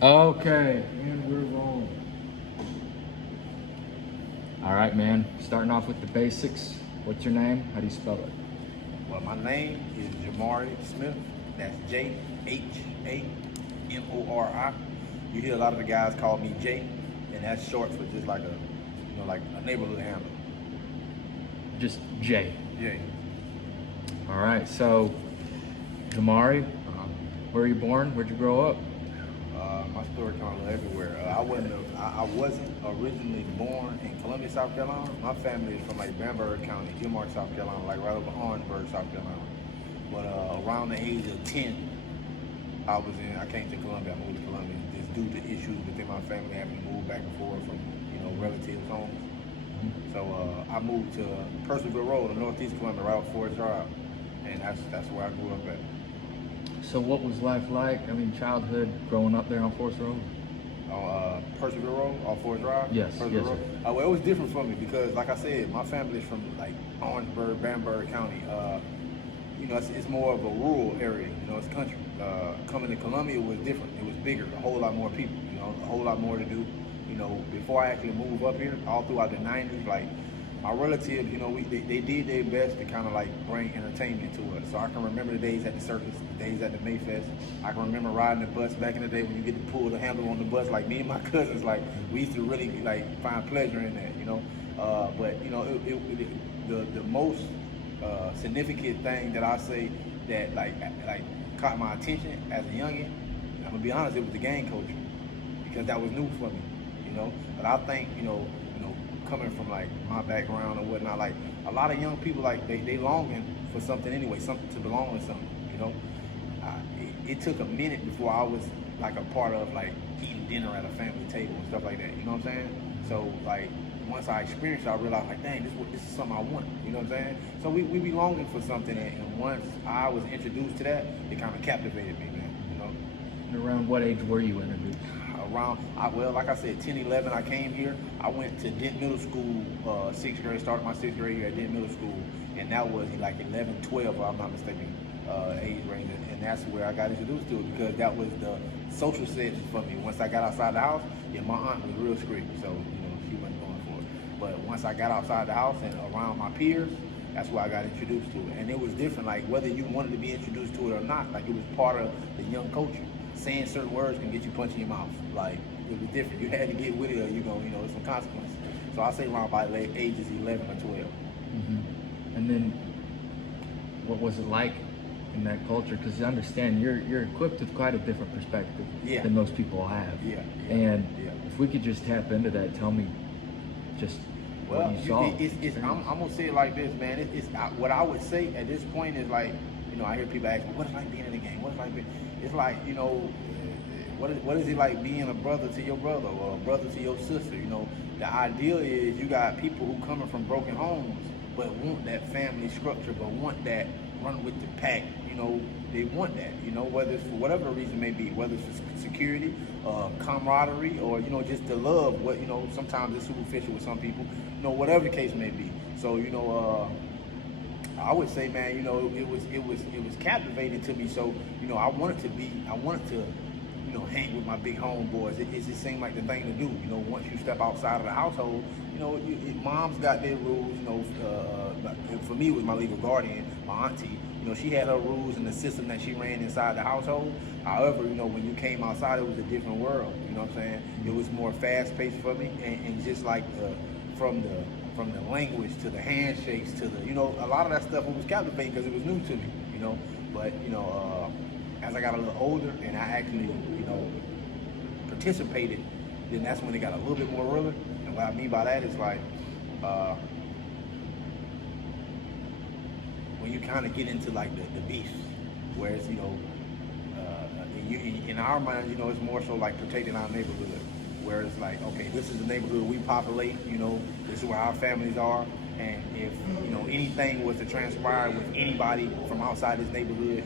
Okay, and we're rolling. All right, man. Starting off with the basics. What's your name? How do you spell it? Well, my name is Jhamori Smith. That's Jhamori. You hear a lot of the guys call me J, and that's short for just like like a neighborhood handle. Just J. J. All right. So, Jhamori, Uh-huh. where were you born? Where'd you grow up? My story kind of everywhere. I wasn't originally born in Columbia, South Carolina. My family is from like Bamberg County, Jhamori, South Carolina, like right over Orangeburg, South Carolina. But around the age of 10, I came to Columbia. I moved to Columbia just due to issues within my family, having to move back and forth from relatives' homes. So I moved to Percival Road in Northeast Columbia, Route 4 Drive, and that's where I grew up at. So, what was life like? I mean, childhood, growing up there on Forest Road? On Percival Road, off 4 Drive. Yes, Percival yes, Road. sir. Well, it was different for me because, like I said, my family is from like Orangeburg, Bamberg County. It's more of a rural area. It's country. Coming to Columbia was different. It was bigger, a whole lot more people. A whole lot more to do. Before I actually moved up here, all throughout the '90s, like my relatives, they did their best to kind of like bring entertainment to us. So I can remember the days at the circus, the days at the Mayfest. I can remember riding the bus back in the day when you get to pull the handle on the bus. Like me and my cousins, like we used to really like find pleasure in that, But the most significant thing that I say that like caught my attention as a youngin', I'm gonna be honest, it was the gang culture because that was new for me, But I think coming from like my background or whatnot, like a lot of young people, like they longing for something anyway, something to belong to something, It took a minute before I was like a part of like eating dinner at a family table and stuff like that, you know what I'm saying? So like once I experienced it, I realized like, dang, this is something I want, you know what I'm saying? So we be longing for something, and once I was introduced to that, it kind of captivated me, man, And around what age were you introduced? Like I said, 10, 11, I came here. I went to Dent Middle School, 6th grade, started my 6th grade year at Dent Middle School, and that was like 11, 12, if I'm not mistaken, age range, and that's where I got introduced to it because that was the social setting for me. Once I got outside the house, my aunt was real strict, so she wasn't going for it. But once I got outside the house and around my peers, that's where I got introduced to it, and it was different. Like whether you wanted to be introduced to it or not, like it was part of the young culture. Saying certain words can get you punched in your mouth. Like it was different. You had to get with it, or there's some consequences. So I say around by ages 11 or 12. Mm-hmm. And then, what was it like in that culture? Because you understand, you're equipped with quite a different perspective than most people have. Yeah. And if we could just tap into that, tell me just what you saw. I'm gonna say it like this, man. What I would say at this point is like, I hear people ask me, what is it like being in the game? What is it like being? It's like, what is it like being a brother to your brother or a brother to your sister? The idea is you got people who coming from broken homes, but want that family structure, but want that run with the pack. They want that. Whether it's for whatever reason may be, whether it's for security, camaraderie, or just the love. What sometimes it's superficial with some people. Whatever the case may be. So I would say, man, it was captivating to me. So, I wanted to, hang with my big homeboys. It just seemed like the thing to do. Once you step outside of the household, mom's got their rules. For me, it was my legal guardian, my auntie. She had her rules and the system that she ran inside the household. However, when you came outside, it was a different world. You know what I'm saying? It was more fast-paced for me, and just like from the language to the handshakes to the, a lot of that stuff was captivating because it was new to me, But, as I got a little older and I actually, participated, then that's when it got a little bit more realer. And what I mean by that is like, when you kind of get into like the beef, whereas, in our minds, it's more so like protecting our neighborhood. Where it's like, okay, this is the neighborhood we populate, this is where our families are, and if, anything was to transpire with anybody from outside this neighborhood,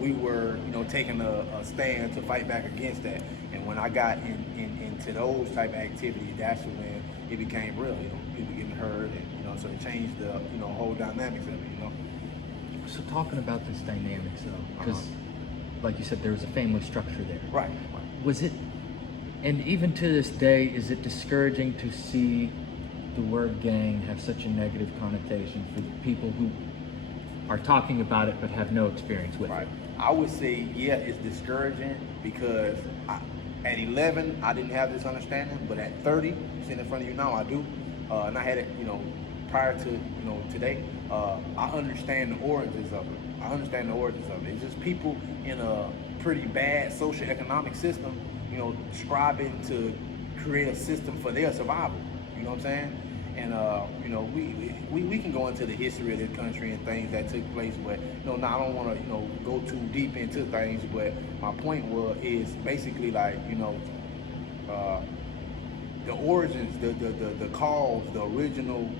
we were, taking a stand to fight back against that. And when I got into those type of activities, that's when it became real, people getting hurt, and, so it changed the, whole dynamics of it, So talking about this dynamics though, because like you said, there was a family structure there. Right. Was it And even to this day, is it discouraging to see the word gang have such a negative connotation for people who are talking about it but have no experience with it? I would say, yeah, it's discouraging because at 11, I didn't have this understanding, but at 30, sitting in front of you now, I do. And I had it, prior to, today, I understand the origins of it. It's just people in a pretty bad socioeconomic system, striving to create a system for their survival. You know what I'm saying? And we can go into the history of this country and things that took place, but I don't want to go too deep into things. But my point is basically like the origins, the cause, the original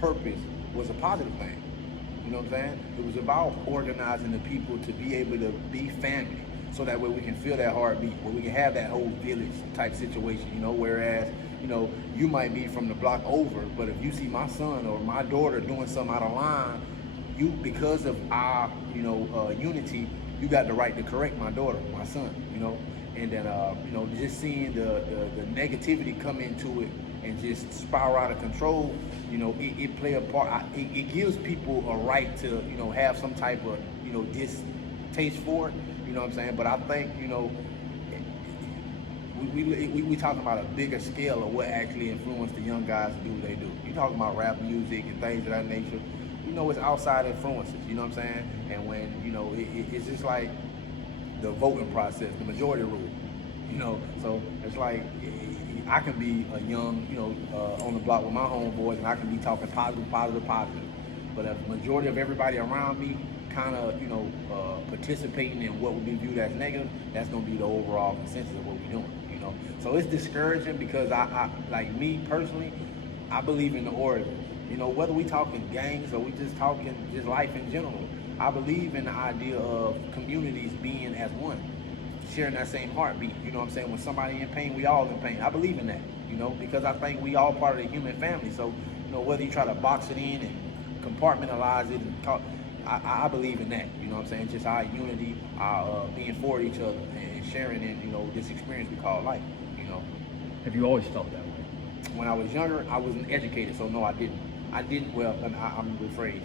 purpose was a positive thing. You know what I'm saying? It was about organizing the people to be able to be family, so that way we can feel that heartbeat, where we can have that whole village type situation. Whereas you might be from the block over, but if you see my son or my daughter doing something out of line, because of our unity, you got the right to correct my daughter, my son. And then just seeing the negativity come into it and just spiral out of control, it play a part. It gives people a right to have some type of distaste for it. You know what I'm saying? But I think we talking about a bigger scale of what actually influenced the young guys to do what they do. You talking about rap music and things of that nature. It's outside influences. You know what I'm saying? And when it's just like the voting process, the majority rule. So it's like I can be a young, on the block with my homeboys, and I can be talking positive. But if the majority of everybody around me kind of, participating in what would be viewed as negative, that's going to be the overall consensus of what we're doing. So it's discouraging because I like me personally, I believe in the order. Whether we talking gangs or we just talking just life in general, I believe in the idea of communities being as one, sharing that same heartbeat. You know what I'm saying? When somebody in pain, we all in pain. I believe in that, because I think we all part of the human family. So, whether you try to box it in and compartmentalize it and talk, I believe in that. You know what I'm saying? Just our unity, our being for each other and sharing in, this experience we call life. Have you always felt that way? When I was younger, I wasn't educated, so no, I didn't. Well, I'm rephrased.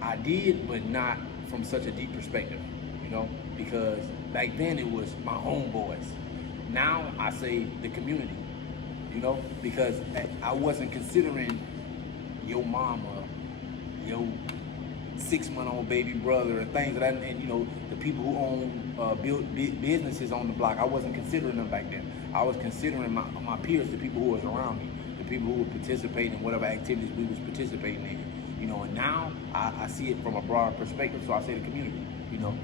I did, but not from such a deep perspective, because back then it was my homeboys. Now I say the community, because I wasn't considering your mama, your 6-month-old baby brother, and things of that, and the people who own businesses on the block. I wasn't considering them back then. I was considering my peers, the people who was around me, the people who would participate in whatever activities we was participating in. And now I see it from a broader perspective, so I say the community.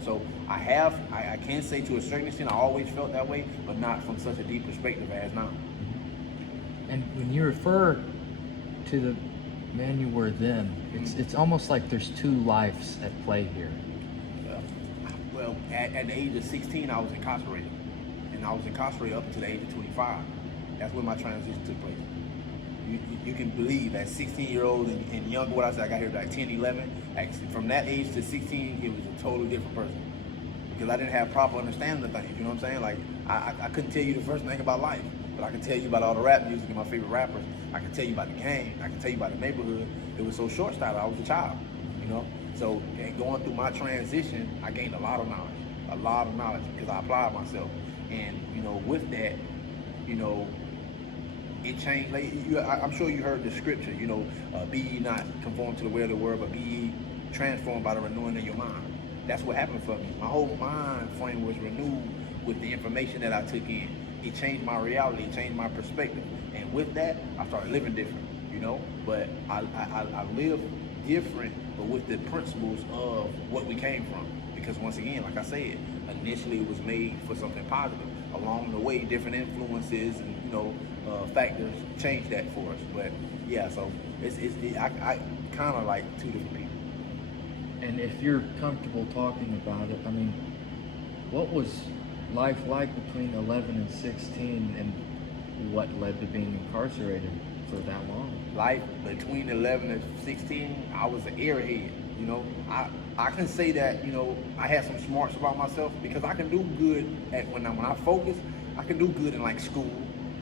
So I can say to a certain extent I always felt that way, but not from such a deep perspective as now. And when you refer to the man you were then, it's almost like there's two lives at play here. Well, at the age of 16, I was incarcerated. And I was incarcerated up until the age of 25. That's when my transition took place. You can believe at 16-year-old and younger, what I said, I got here like 10, 11. Actually, from that age to 16, it was a totally different person. Because I didn't have proper understanding of things, you know what I'm saying? Like, I couldn't tell you the first thing about life, but I can tell you about all the rap music and my favorite rappers. I can tell you about the gang. I can tell you about the neighborhood. It was so short-styled, I was a child, So going through my transition, I gained a lot of knowledge because I applied myself. And, with that, it changed. Like, I'm sure you heard the scripture, be ye not conformed to the way of the world, but be ye transformed by the renewing of your mind. That's what happened for me. My whole mind frame was renewed with the information that I took in. It changed my reality, it changed my perspective. And with that, I started living different, But I live different, but with the principles of what we came from. Because once again, like I said, initially it was made for something positive. Along the way, different influences and factors changed that for us. But yeah, so I kind of like two different people. And if you're comfortable talking about it, I mean, what was life like between 11 and 16, and what led to being incarcerated for that long? Life between 11 and 16, I was an airhead. I can say that I had some smarts about myself because I can do good at when I focus. I could do good in like school.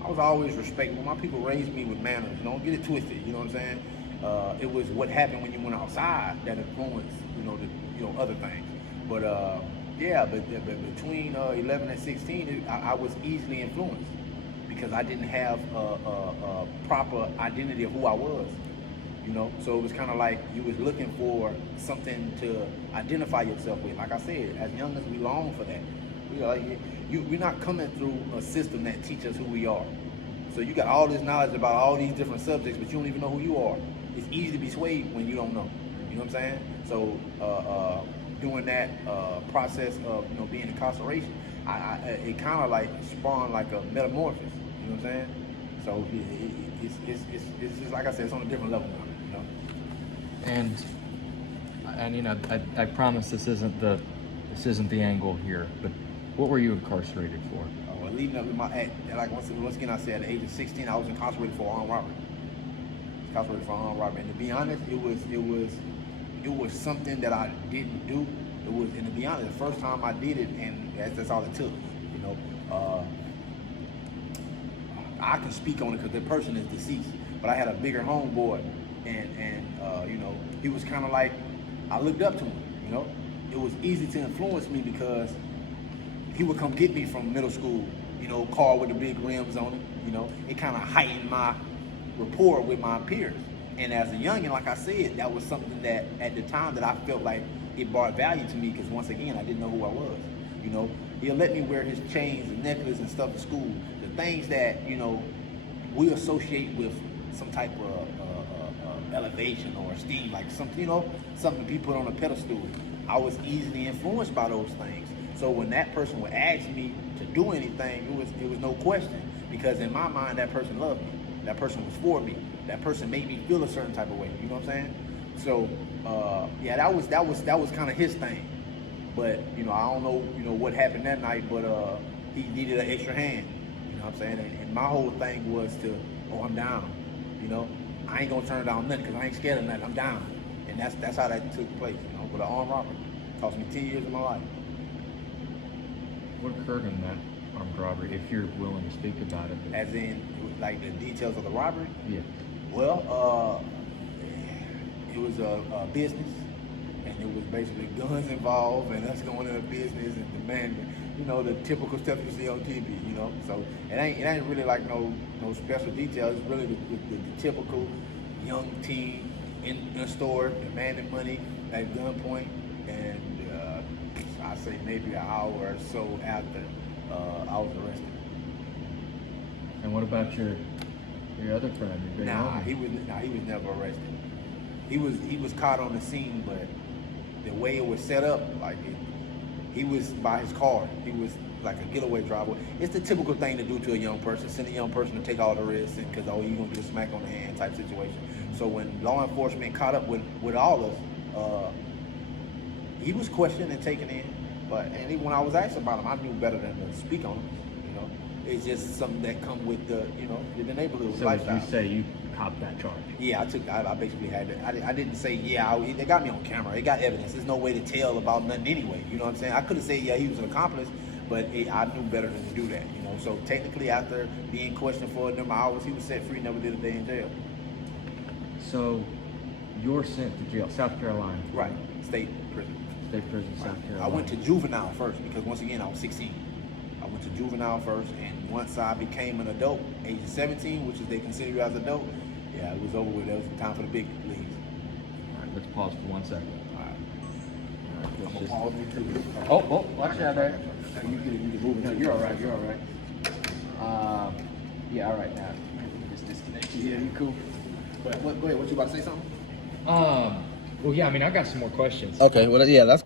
I was always respectful. My people raised me with manners. Don't get it twisted. You know what I'm saying? It was what happened when you went outside that influenced, other things. But yeah, but between 11 and 16, I was easily influenced because I didn't have a proper identity of who I was. So it was kind of like you was looking for something to identify yourself with. Like I said, as young as we long for that, we're not coming through a system that teaches us who we are. So you got all this knowledge about all these different subjects, but you don't even know who you are. It's easy to be swayed when you don't know. You know what I'm saying? So doing that process of being incarceration, it kind of like spawned like a metamorphosis. You know what I'm saying? So it's just like I said, it's on a different level now. And I promise this isn't the angle here, but what were you incarcerated for? Well, leading up to my act, like once again I said, at the age of 16, I was incarcerated for armed robbery. And to be honest, it was something that I didn't do. And to be honest, the first time I did it, and that's all it took. I can speak on it because the person is deceased, but I had a bigger homeboy, and he was kind of like, I looked up to him. It was easy to influence me because he would come get me from middle school, car with the big rims on it. It kind of heightened my rapport with my peers. And as a youngin', like I said, that was something that at the time that I felt like it brought value to me because once again, I didn't know who I was. He'll let me wear his chains and necklaces and stuff to school. The things that, we associate with some type of elevation or esteem, like something, something people put on a pedestal. I was easily influenced by those things. So when that person would ask me to do anything, it was no question, because in my mind, that person loved me. That person was for me. That person made me feel a certain type of way. You know what I'm saying? So yeah, that was kind of his thing. But I don't know what happened that night, but he needed an extra hand. You know what I'm saying? And my whole thing was I'm down. I ain't gonna turn down nothing because I ain't scared of nothing. I'm down, and that's how that took place. With an armed robbery, it cost me 10 years of my life. What occurred in that armed robbery, if you're willing to speak about it? As in, like the details of the robbery? Yeah. Well, it was a business, and it was basically guns involved, and us going into business and demanding, the typical stuff you see on TV. So it ain't really like no special details. It's really the typical young teen in a store demanding money at gunpoint, and I say maybe an hour or so after I was arrested. And what about your other friend? He was never arrested. He was caught on the scene, but the way it was set up, he was by his car. He was like a getaway driver. It's the typical thing to do to a young person, send a young person to take all the risks, and because you're gonna get a smack on the hand type situation. So when law enforcement caught up with all of us, he was questioned and taken in. And even when I was asked about him, I knew better than to speak on him. It's just something that come with the neighborhood lifestyle. So you say you copped that charge? Yeah, I basically had to. I didn't say they got me on camera. They got evidence. There's no way to tell about nothing anyway. You know what I'm saying? I could have said he was an accomplice, but I knew better than to do that. So technically, after being questioned for a number of hours, he was set free. Never did a day in jail. So you're sent to jail, South Carolina? Right, state prison. State prison, South Carolina. I went to juvenile first because once again I was 16. I went to juvenile first, and once I became an adult, age of 17, which is they consider you as adult, it was over with. It was time for the big leagues. All right, let's pause for 1 second. I'm gonna pause me too. Oh, watch out there. You can move it. No, you're all right. Yeah, all right now. Just disconnect you. Yeah, you cool. But go ahead. What you about to say something? Well, yeah. I mean, I got some more questions. Okay. Well, yeah. That's.